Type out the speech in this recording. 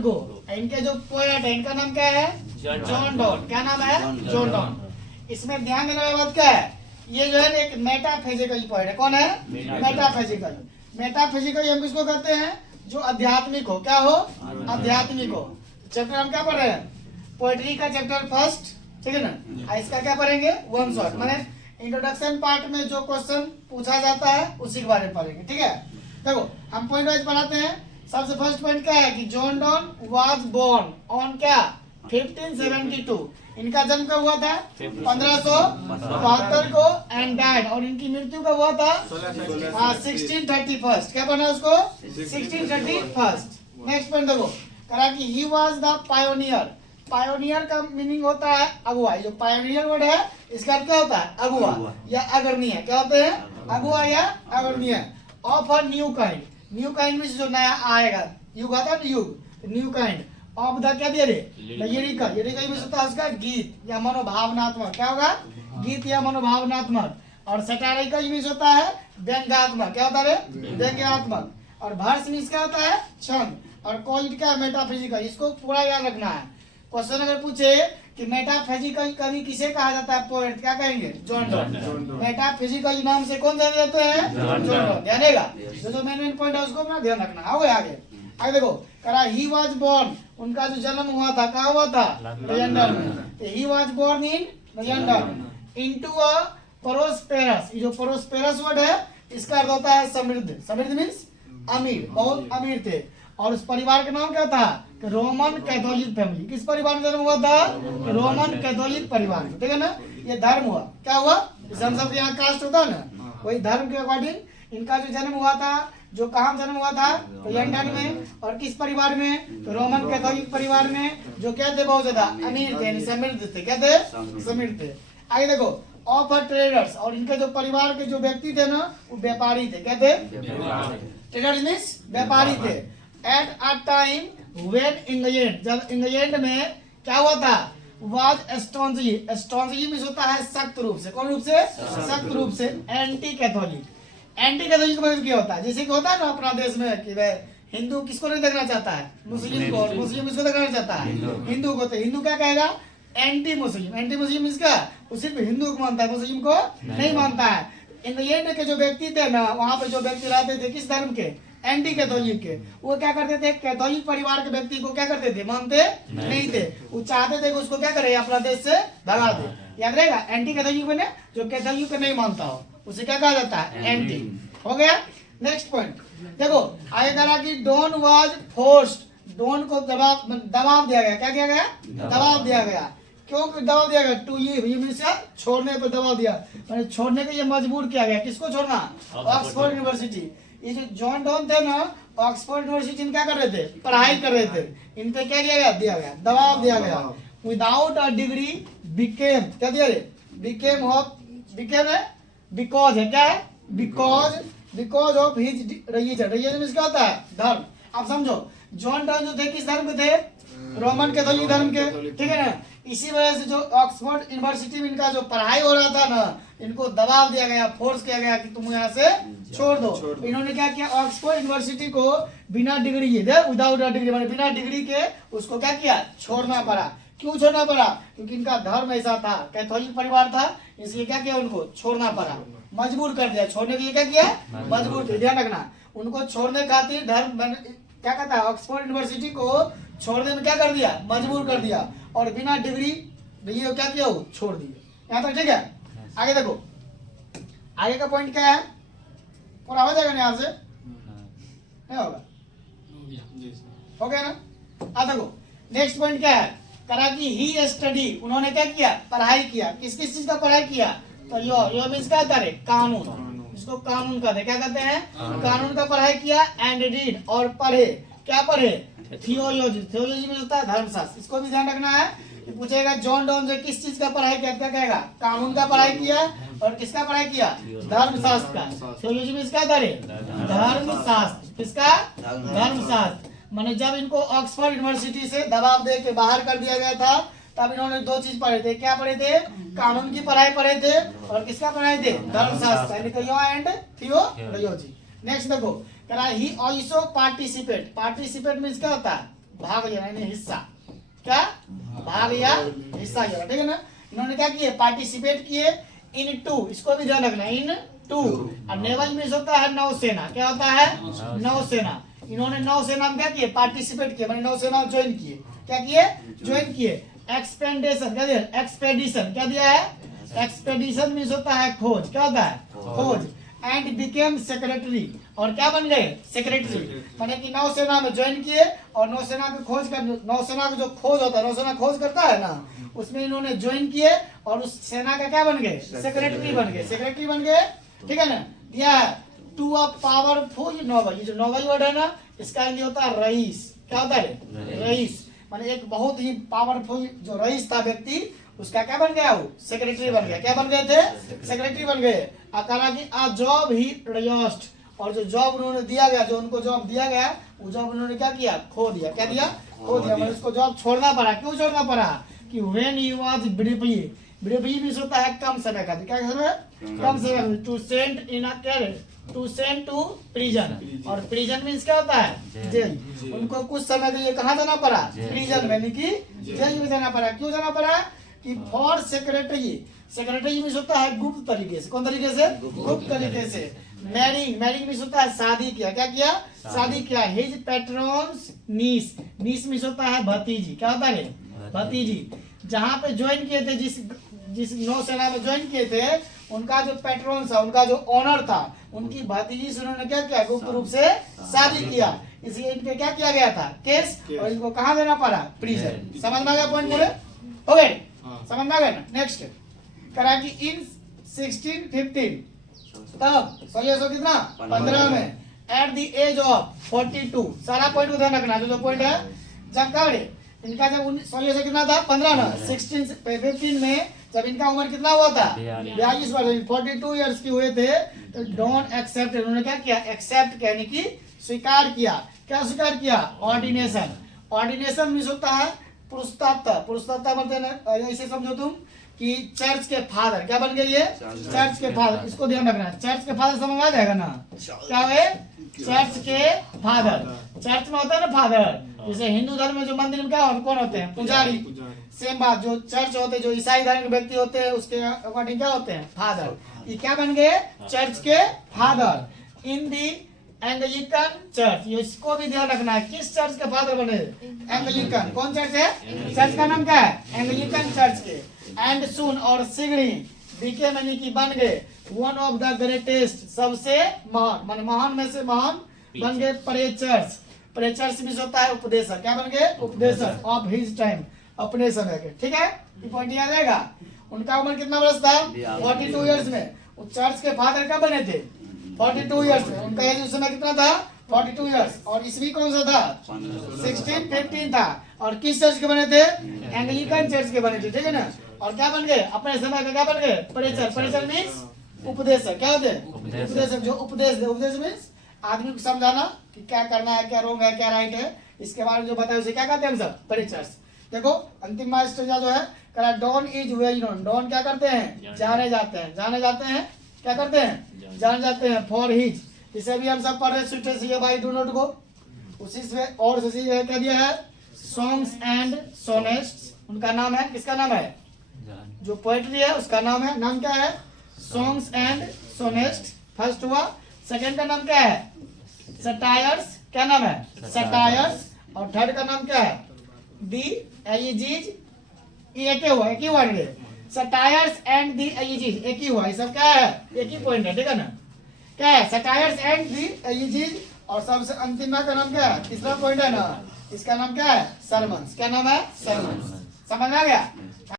को इनके जो पोएट है इनका नाम क्या है? John Donne. क्या नाम है? John Donne. इसमें ध्यान देने वाली बात क्या है? ये जो है एक मेटाफिजिकल पोएट है। कौन है? मेटाफिजिकल। मेटाफिजिकल हम किसको कहते हैं? जो आध्यात्मिक हो। क्या हो? आध्यात्मिक हो। चैप्टर हम क्या पढ़ रहे हैं? पोएट्री का चैप्टर फर्स्ट, ठीक है ना। इसका क्या पढ़ेंगे? वन शॉट, माने इंट्रोडक्शन पार्ट में जो क्वेश्चन पूछा जाता है उसी के बारे में पढ़ेंगे, ठीक है। देखो हम पॉइंट वाइज पढ़ाते हैं। सबसे फर्स्ट पॉइंट क्या है कि John Donne was born on क्या 1572। इनका जन्म कब हुआ था? 1572 को एंड डाइड, और इनकी मृत्यु कब हुआ था? 1631। क्या पढ़ना है उसको? 1631। नेक्स्ट पॉइंट देखो, कहा कि he was the pioneer. Pioneer का मीनिंग होता है अगुआ। जो पायोनियर वर्ड है इसका अर्थ क्या होता है? अगुआ या अग्रणीय। क्या होते हैं? अगुआ या अग्रणीय। Of a new kind. New kind में जो नया आएगा, युग आता है, युग, न्यू काइंड ऑफ द क्या दिया रे? लिरिकल। लिरिकल में होता है उसका गीत या मनोभावनात्मक। क्या होगा? गीत या मनोभावनात्मक। और सटारिकल मीन्स होता है व्यंग्यात्मक। क्या होता है? व्यंग्यात्मक। और वर्स मीन्स क्या होता है? छंद। और कोइट क्या? मेटाफिजिकल। इसको पूरा याद रखना है। क्वेश्चन अगर पूछे कि मेटाफिजिकल कवि किसे कहा जाता है? पोएट। क्या कहेंगे? John Donne. मेटाफिजिकल नाम से कौन जाने जाते हैं? John Donne. ध्यान देगा, जो मेन पॉइंट है उसको अपना ध्यान रखना। आओ आगे आगे देखो, करा ही वाज बोर्न। उनका जो जन्म हुआ था कहाँ हुआ था? लंदन में। He was born in London into a prosperous. ये जो प्रोस्पेरस वर्ड है इसका अर्थ होता है समृद्ध। समृद्ध मीन्स अमीर, बहुत अमीर थे। और उस परिवार का नाम क्या था? Roman Catholic family. किस परिवार में जन्म हुआ था? रोमन कैथोलिक परिवार में, ठीक है ना। ये धर्म हुआ। क्या हुआ? जैसे हम सब यहाँ कास्ट होता है ना, वही धर्म के अकॉर्डिंग इनका जो जन्म हुआ था, जो कहाँ जन्म हुआ था? तो लंदन में। और किस परिवार में? तो रोमन कैथोलिक परिवार में, जो क्या थे? बहुत ज्यादा अमीर थे, समृद्ध थे। क्या थे? समृद्ध थे। आगे देखो, ऑफ अ ट्रेडर्स। और इनके जो परिवार के जो व्यक्ति थे ना वो व्यापारी थे। क्या थे? ट्रेडर्स मीन्स व्यापारी थे। At a time when England, जब इंग्लैंड में क्या हुआ था? वाज एस्ट्रोनजी। एस्ट्रोनजी मीन्स होता है सख्त रूप से। कौन रूप से? सख्त रूप से। Anti Catholic. एंटी कैथोलिक मतलब क्या होता है? जैसे कि होता है ना अपना देश में कि हिंदू किसको नहीं देखना चाहता है? मुस्लिम को। और मुस्लिम किसको देखना चाहता है? हिंदू को। तो हिंदू क्या कहेगा? Anti Muslim. एंटी मुस्लिम इसका वो सिर्फ हिंदू को मानता है, मुस्लिम को नहीं मानता है। इंग्लैंड के जो व्यक्ति थे ना, वहाँ पे जो व्यक्ति रहते थे किस धर्म के? एंटी कैथोलिक के। वो क्या करते थे? कैथोलिक परिवार के व्यक्ति को क्या करते थे? मानते नहीं थे। वो चाहते थे कि उसको क्या करे? अपना देश से भगा दे। याद रहेगा, एंटी कैथोलिक बने जो कैथोलिक को नहीं मानता हो उसे क्या कहा जाता है? एंटी। हो गया। नेक्स्ट पॉइंट देखो, आगे कहा कि डॉन वाज फोर्स्ड। डॉन को दबाव दिया गया। क्या किया गया? दबाव दिया गया। क्यों दबाव दिया गया? टू ये मीन्स छोड़ने पर दबाव दिया, मैंने छोड़ने के लिए मजबूर किया गया। किसको छोड़ना? Oxford university. ये जो जॉन डॉन थे ना, ऑक्सफोर्ड यूनिवर्सिटी में क्या कर रहे थे? पढ़ाई कर रहे थे। इन पे क्या किया गया? दिया गया, दबाव दिया गया। विदाउट अ डिग्री बिकेम, क्या दिया रे? बिकेम ऑफ, बिकेम है बिकॉज है। क्या है? Because of his religion. Religion means क्या होता है? धर्म। आप समझो, जॉन डॉन जो थे किस धर्म के थे? रोमन कैथोलिक धर्म के, ठीक है ना। इसी वजह से जो ऑक्सफोर्ड यूनिवर्सिटी में इनका जो पढ़ाई हो रहा था ना, इनको दबाव दिया गया, फोर्स किया गया कि तुम यहाँ से छोड़ दो। इन्होंने क्या किया? ऑक्सफोर्ड यूनिवर्सिटी को बिना डिग्री के, विदाउट डिग्री माने बिना डिग्री के, उसको क्या किया? छोड़ना पड़ा। क्यों छोड़ना पड़ा? क्योंकि इनका धर्म ऐसा था, कैथोलिक परिवार था, इसलिए क्या किया? उनको छोड़ना पड़ा, मजबूर कर दिया। छोड़ने के लिए क्या किया? मजबूर किया। ध्यान रखना, उनको छोड़ने खातिर धर्म क्या कहता है? ऑक्सफोर्ड यूनिवर्सिटी को छोड़ने में क्या कर दिया? मजबूर कर दिया। और बिना डिग्री ये क्या किया? वो छोड़ दिए। यहाँ तक ठीक है। आगे देखो, आगे का पॉइंट क्या है? पूरा हो जाएगा ना यहाँ से? नहीं होगा? हो गया ना? अब देखो नेक्स्ट पॉइंट क्या है? करा कि ही स्टडी। उन्होंने क्या किया? पढ़ाई किया। किस किस चीज का पढ़ाई किया? तो यो मीन्स क्या होता है? कानून। इसको कानून कहते हैं। क्या कहते हैं? कानून का पढ़ाई किया। एंड रीड, और पढ़े। क्या पढ़े? थियोलॉजी। थियोलॉजी में होता है धर्मशास्त्र। इसको भी ध्यान रखना है कि पूछेगा जॉन डॉन से किस चीज का पढ़ाई किया? क्या कहेगा? कानून का पढ़ाई किया। और किसका पढ़ाई किया? धर्मशास्त्र का। थियोलॉजी में इसका धर्मशास्त्र। किसका? धर्मशास्त्र। माने जब इनको ऑक्सफोर्ड यूनिवर्सिटी से दबाव दे के बाहर कर दिया गया था, तब इन्होंने दो चीज पढ़े थे। क्या पढ़े थे? कानून की पढ़ाई पढ़े थे। और किसका पढ़ाई थे? धर्मशास्त्र एंड थियोलॉजी। नेक्स्ट देखो, he also participate. Participate means क्या होता है? भाग लेना, यानी हिस्सा, क्या भाग या हिस्सा लेना, ठीक है ना। इन्होंने क्या किए, पार्टिसिपेट किए इन टू, इसको भी ध्यान रखना, इन टू। और नेवल मीन्स होता है नौसेना, क्या होता है नौसेना। इन्होंने नौसेना में क्या किए, पार्टिसिपेट किए, मैंने नौसेना ज्वाइन किए, क्या किए ज्वाइन किए। एक्सपेंडेशन क्या दिया, एक्सपेडिशन क्या दिया है, एक्सपेडिशन मीन्स होता है खोज, क्या होता है खोज। एंड बिकेम सेक्रेटरी, और क्या बन गए सेक्रेटरी, माने कि नौसेना में ज्वाइन किए और नौसेना की खोज कर, नौसेना का जो खोज होता है, नौसेना खोज करता है ना, उसमें इन्होंने ज्वाइन किए और उस सेना का क्या बन गए, सेक्रेटरी बन गए, सेक्रेटरी बन गए, ठीक है ना। दिया है टू अ पावरफुल नोबल, ये जो नोबल वर्ड है ना, इसका हिंदी होता है रईस, क्या होता है रईस, माने एक बहुत ही पावरफुल जो रईस था व्यक्ति, उसका क्या बन गया, वो सेक्रेटरी बन गया, क्या बन गए थे सेक्रेटरी बन गए। कहा कि आ जॉब ही रियोस्ट, और जो जॉब उन्होंने दिया गया, जो उनको जॉब दिया गया, वो जॉब उन्होंने क्या किया, खो दिया, क्या दिया खो दिया, मतलब उसको जॉब छोड़ना पड़ा। क्यों छोड़ना पड़ा, कि when he was briefly, briefly भी होता है कम समय का, क्या समय कम समय, to send in a carrot, to send to prison, और प्रिजन मीन्स क्या होता है जेल। उनको कुछ समय के लिए कहाँ जाना पड़ा, प्रिजन में, यानी कि जेल में जाना पड़ा। क्यों जाना पड़ा, कि फॉर सेक्रेटरी, सेक्रेटरी मीन्स होता है गुप्त तरीके से, कौन तरीके से, गुप्त तरीके से। मैरिंग, मैरिंग मीन्स होता है शादी किया, क्या किया शादी किया। हिज पैट्रॉन्स नीस, नीस मीन्स होता है भतीजी, क्या होता है भतीजी। जहाँ पे ज्वाइन किए थे, जिस नौसेना में ज्वाइन किए थे, उनका जो पैट्रोन था, उनका जो ऑनर था, उनकी भतीजी से उन्होंने क्या किया, गुप्त रूप से शादी किया, इसलिए इन पे क्या किया गया था, केस, और इनको कहाँ देना पड़ा, प्रिजन। समझ में आ गया पॉइंट पूरे, हो गए समझ में आ गया ना। नेक्स्ट करा कि इन 1615 तब 1600 कितना 15 में, एट द एज ऑफ 42, सारा पॉइंट को ध्यान रखना, जो पॉइंट है, जब कब इनका जब 1600 कितना था 15 ना, 1615 में जब इनका उम्र कितना हुआ था 42 वर्ष, 42 इयर्स की हुए थे, तो डोंट एक्सेप्ट, उन्होंने क्या किया, एक्सेप्ट यानी कि स्वीकार किया, क्या स्वीकार किया, ऑर्डिनेशन। ऑर्डिनेशन मीन्स होता है पुरुषत्व, पुरुषत्व बोलते हैं, ऐसे समझो तुम कि चर्च के फादर, क्या बन गए ये चर्च के फादर, इसको ध्यान रखना, चर्च के फादर समझ आ जाएगा ना, क्या है चर्च के फादर, चर्च में होता है ना फादर, जैसे हिंदू धर्म में जो मंदिर में क्या कौन होते हैं, पुजारी, सेम बात, जो चर्च होते हैं, जो ईसाई धर्म के व्यक्ति होते हैं, उसके अकॉर्डिंग क्या होते हैं, फादर। ये क्या बन गए, चर्च के फादर। इन दी एंग्लिकन चर्च, इसको भी ध्यान रखना है, किस चर्च के फादर बने, एंग्लिकन, कौन चर्च है, चर्च का नाम क्या है, एंग्लिकन चर्च के। एंड सुन, और शीघ्र बीके मनी की बन गए, वन ऑफ द ग्रेटेस्ट, सबसे महान, मान महान में से महान बन गए, प्रेचर्स, प्रेचर्स भी होता है उपदेशक, क्या बन गए, उपदेशक ऑफ हिज टाइम, अपने समय के, ठीक है, ये पॉइंट याद रहेगा। उनका उम्र कितना वर्ष था, 42 इयर्स में, चर्च के फादर कब बने थे, 42 इयर्स में, उनका एज उस समय कितना था 42 इयर्स, और ईस्वी कौन सा था 1615 था, और किस चर्च के बने थे, एंग्लिकन चर्च के बने थे, ठीक है ना। और क्या बन गए, अपने समय का क्या बन गए, प्रेचर, प्रेचर मीन्स उपदेशक, क्या होते हैं उपदेशक, जो उपदेश दे, उपदेश मीन्स आदमी को समझाना कि क्या करना है, क्या रोंग है, क्या राइट है, इसके बारे में जो बताया उसे क्या कहते हैं हम सब, प्रेचर्स। देखो अंतिम मास्टर जो है करा, Donne is well known, Donne क्या करते हैं, जाने जाते हैं, जाने जाते हैं, क्या करते हैं, जान जाते हैं, फॉर हिज, इसे भी हम सब पढ़ रहे, स्वीटेस्ट ये भाई डू नॉट गो, उसी से और उसी क्या दिया है, सॉन्ग्स एंड सोनेट्स, उनका नाम है, किसका नाम है, जो पोएट्री है उसका नाम है, नाम क्या है, सॉन्ग्स एंड सोनेट्स, फर्स्ट हुआ। सेकंड का नाम क्या है, सटायर्स, क्या नाम है, सटायर्स, और थर्ड का नाम क्या है, दी एलिजीज, ये एक ही हुआ, एक ही वर्ड है, सटायर्स एंड दी एलिजीज, एक ही हुआ, ये सब क्या है, एक ही पॉइंट है, ठीक है ना, क्या है, सटायर्स एंड दी एलिजीज। और सबसे अंतिम का नाम क्या है, तीसरा पॉइंट है ना, इसका नाम क्या है, सरमन्स, क्या नाम है, सरमन्स। समझ में आ गया।